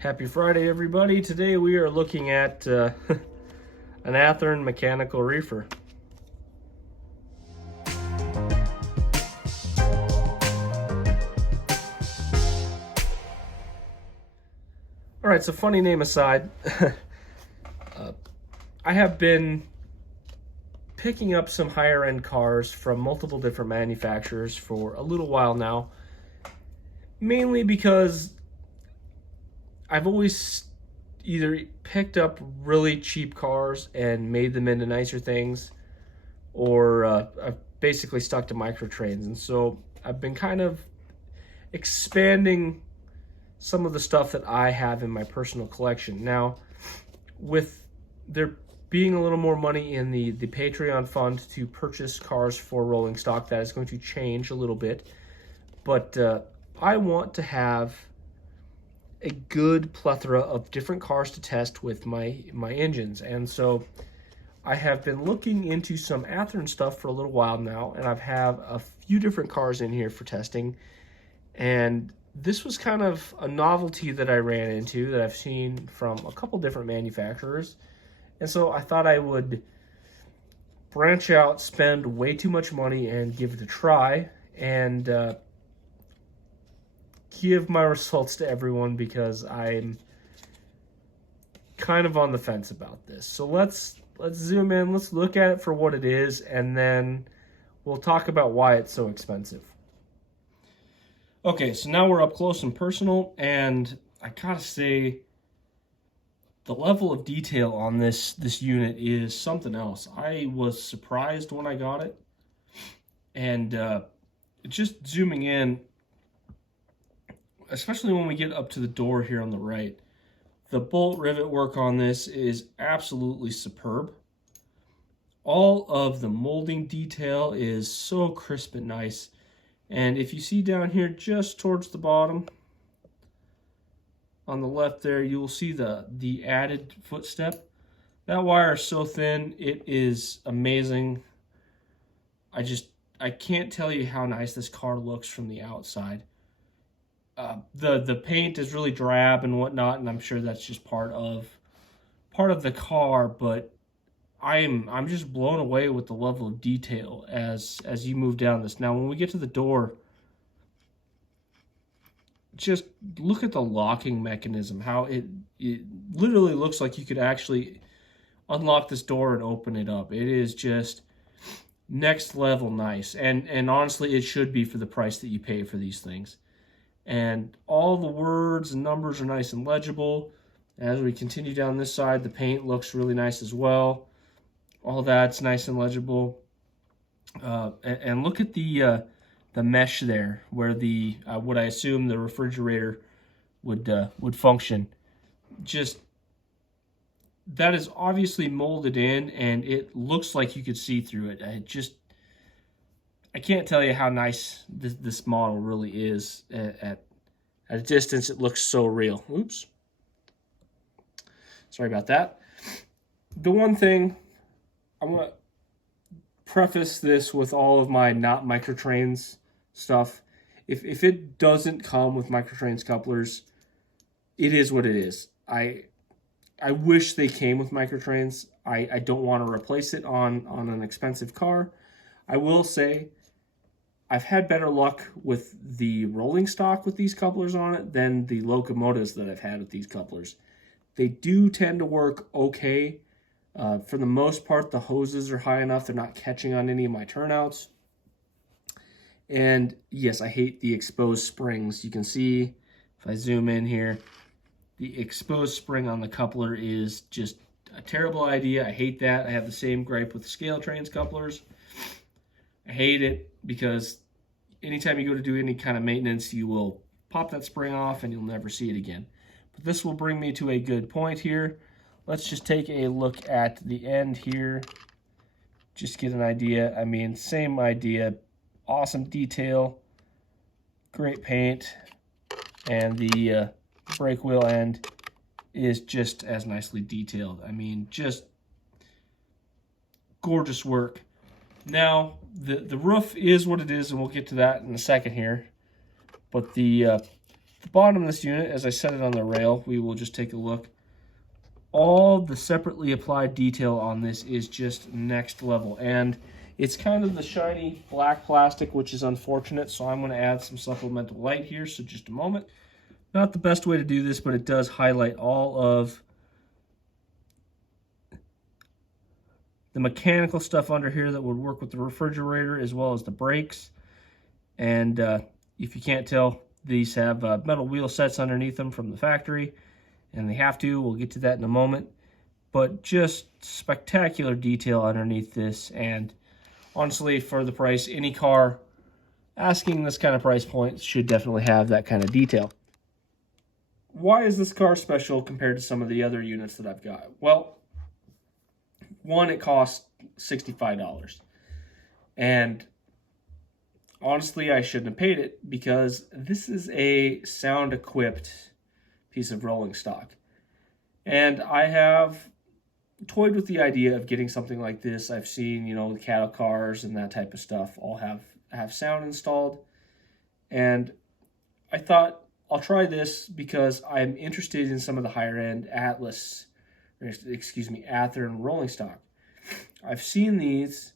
Happy Friday, everybody. Today we are looking at an Athearn mechanical reefer. All right, so funny name aside, I have been picking up some higher end cars from multiple different manufacturers for a little while now, mainly because I've always either picked up really cheap cars and made them into nicer things, or I've basically stuck to microtrains. And so I've been kind of expanding some of the stuff that I have in my personal collection. Now, with there being a little more money in the Patreon fund to purchase cars for rolling stock, that is going to change a little bit. But I want to have a good plethora of different cars to test with my engines. And so I have been looking into some Athearn stuff for a little while now, and I've have a few different cars in here for testing. And this was kind of a novelty that I ran into that I've seen from a couple different manufacturers. And so I thought I would branch out, spend way too much money, and give it a try, and give my results to everyone, because I'm kind of on the fence about this. So let's zoom in, let's look at it for what it is, and then we'll talk about why it's so expensive. Okay, so now we're up close and personal, and I gotta say, the level of detail on this unit is something else. I was surprised when I got it, and just zooming in, especially when we get up to the door here on the right, the bolt rivet work on this is absolutely superb. All of the molding detail is so crisp and nice. And if you see down here just towards the bottom, on the left there, you'll see the added footstep. That wire is so thin, it is amazing. I can't tell you how nice this car looks from the outside. The paint is really drab and whatnot, and I'm sure that's just part of the car, but I'm just blown away with the level of detail as you move down this. Now, when we get to the door, just look at the locking mechanism, how it literally looks like you could actually unlock this door and open it up. It is just next level nice, and honestly, it should be for the price that you pay for these things. And all the words and numbers are nice and legible. As we continue down this side, the paint looks really nice as well. All that's nice and legible. And look at the mesh there, where the what I assume the refrigerator would function. Just, that is obviously molded in, and it looks like you could see through it. I can't tell you how nice this model really is. At a distance, it looks so real. Oops. Sorry about that. The one thing, I'm going to preface this with all of my not microtrains stuff. If it doesn't come with microtrains couplers, it is what it is. I wish they came with microtrains. I don't want to replace it on an expensive car. I will say, I've had better luck with the rolling stock with these couplers on it than the locomotives that I've had with these couplers. They do tend to work okay. For the most part, the hoses are high enough. They're not catching on any of my turnouts. And yes, I hate the exposed springs. You can see, if I zoom in here, the exposed spring on the coupler is just a terrible idea. I hate that. I have the same gripe with scale trains couplers. I hate it because anytime you go to do any kind of maintenance, you will pop that spring off and you'll never see it again. But this will bring me to a good point here. Let's just take a look at the end here. Just get an idea. I mean, same idea. Awesome detail. Great paint. And the brake wheel end is just as nicely detailed. I mean, just gorgeous work. Now, the roof is what it is, and we'll get to that in a second here. But the The bottom of this unit, as I set it on the rail, we will just take a look. All the separately applied detail on this is just next level, and it's kind of the shiny black plastic, which is unfortunate, so I'm going to add some supplemental light here, so just a moment. Not the best way to do this, but it does highlight all of the mechanical stuff under here that would work with the refrigerator as well as the brakes. And if you can't tell, these have metal wheel sets underneath them from the factory, and they have to. We'll get to that in a moment. But just spectacular detail underneath this, and honestly, for the price, any car asking this kind of price point should definitely have that kind of detail. Why is this car special compared to some of the other units that I've got? Well, one, it costs $65. And honestly, I shouldn't have paid it because this is a sound-equipped piece of rolling stock. And I have toyed with the idea of getting something like this. I've seen, the cattle cars and that type of stuff all have sound installed. And I thought I'll try this because I'm interested in some of the higher-end Athearn rolling stock. I've seen these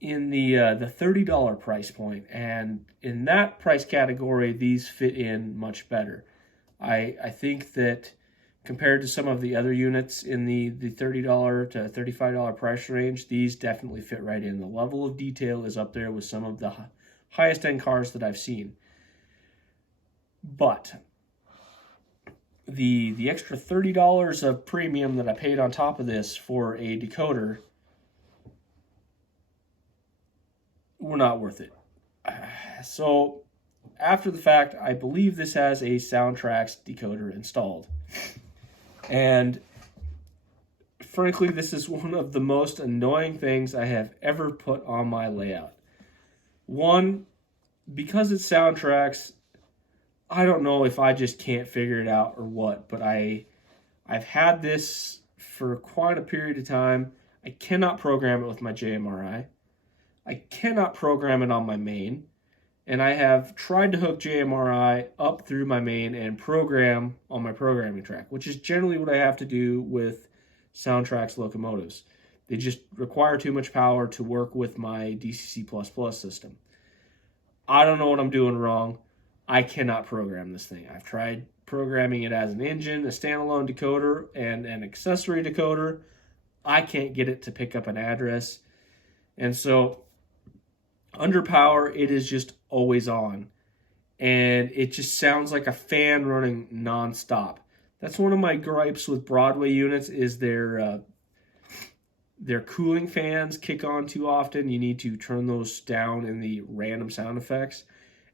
in the $30 price point, and in that price category, these fit in much better. I think that compared to some of the other units in the $30 to $35 price range, these definitely fit right in. The level of detail is up there with some of the highest end cars that I've seen. But the extra $30 of premium that I paid on top of this for a decoder were not worth it. So after the fact, I believe this has a Soundtrax decoder installed. And frankly, this is one of the most annoying things I have ever put on my layout. One, because it's Soundtrax, I don't know if I just can't figure it out or what, but I've had this for quite a period of time. I cannot program it with my JMRI. I cannot program it on my main. And I have tried to hook JMRI up through my main and program on my programming track, which is generally what I have to do with Soundtrax locomotives. They just require too much power to work with my DCC++ system. I don't know what I'm doing wrong. I cannot program this thing. I've tried programming it as an engine, a standalone decoder, and an accessory decoder. I can't get it to pick up an address. And so under power, it is just always on. And it just sounds like a fan running nonstop. That's one of my gripes with Broadway units is their cooling fans kick on too often. You need to turn those down in the random sound effects.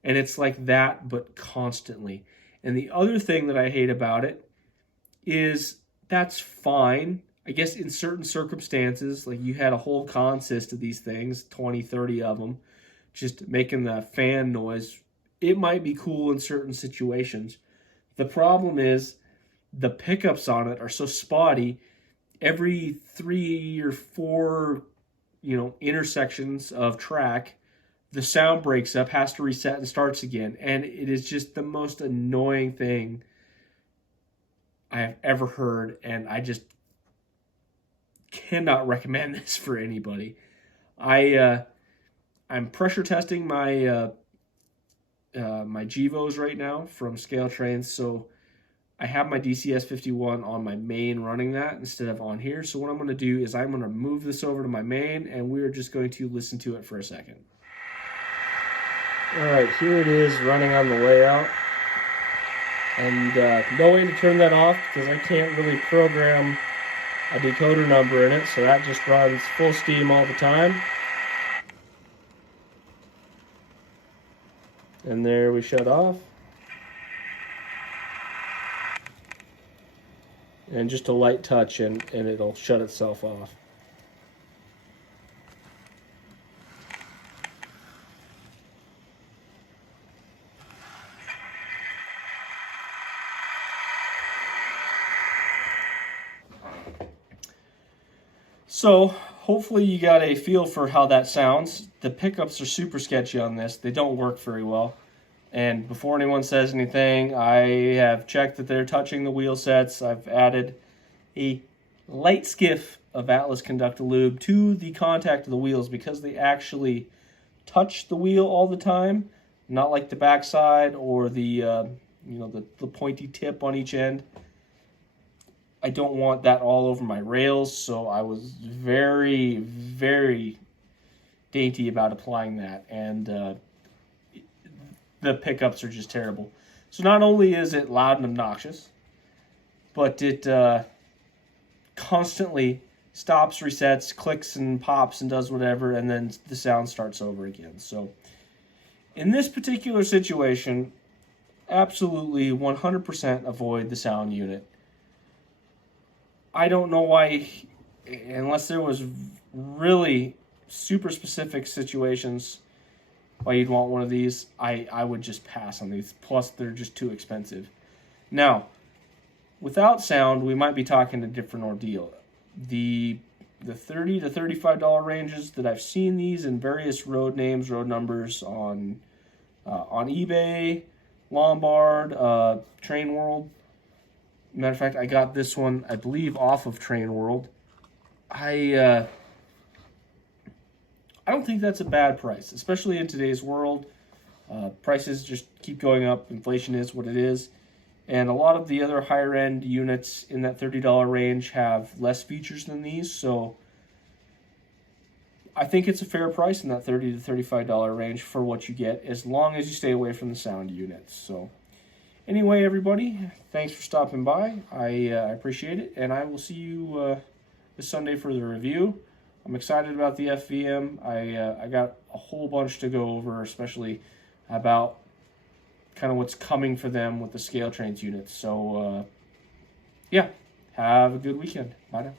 And it's like that, but constantly. And the other thing that I hate about it is that's fine. I guess in certain circumstances, like you had a whole consist of these things, 20, 30 of them, just making the fan noise. It might be cool in certain situations. The problem is the pickups on it are so spotty. Every 3 or 4, intersections of track, the sound breaks up, has to reset and starts again. And it is just the most annoying thing I have ever heard. And I just cannot recommend this for anybody. I'm pressure testing my my GEVOs right now from Scale Trains. So I have my DCS51 on my main running that instead of on here. So what I'm going to do is I'm going to move this over to my main, and we're just going to listen to it for a second. All right, here it is running on the layout. And no way to turn that off because I can't really program a decoder number in it, so that just runs full steam all the time. And there we shut off. And just a light touch and it'll shut itself off. So hopefully you got a feel for how that sounds. The pickups are super sketchy on this. They don't work very well. And before anyone says anything, I have checked that they're touching the wheel sets. I've added a light skiff of Atlas Conductor Lube to the contact of the wheels because they actually touch the wheel all the time, not like the backside or the the pointy tip on each end. I don't want that all over my rails, so I was very, very dainty about applying that, and the pickups are just terrible. So not only is it loud and obnoxious, but it constantly stops, resets, clicks and pops and does whatever, and then the sound starts over again. So in this particular situation, absolutely 100% avoid the sound unit. I don't know why, unless there was really super specific situations why you'd want one of these, I would just pass on these. Plus, they're just too expensive. Now, without sound, we might be talking a different ordeal. The $30 to $35 ranges that I've seen these in various road names, road numbers on eBay, Lombard, Train World. Matter of fact, I got this one, I believe, off of Train World. I don't think that's a bad price, especially in today's world. Prices just keep going up. Inflation is what it is. And a lot of the other higher end units in that $30 range have less features than these. So I think it's a fair price in that $30 to $35 range for what you get, as long as you stay away from the sound units. So anyway, everybody, thanks for stopping by. I appreciate it, and I will see you this Sunday for the review. I'm excited about the FVM. I got a whole bunch to go over, especially about kind of what's coming for them with the scale trains units. So, yeah, have a good weekend. Bye now.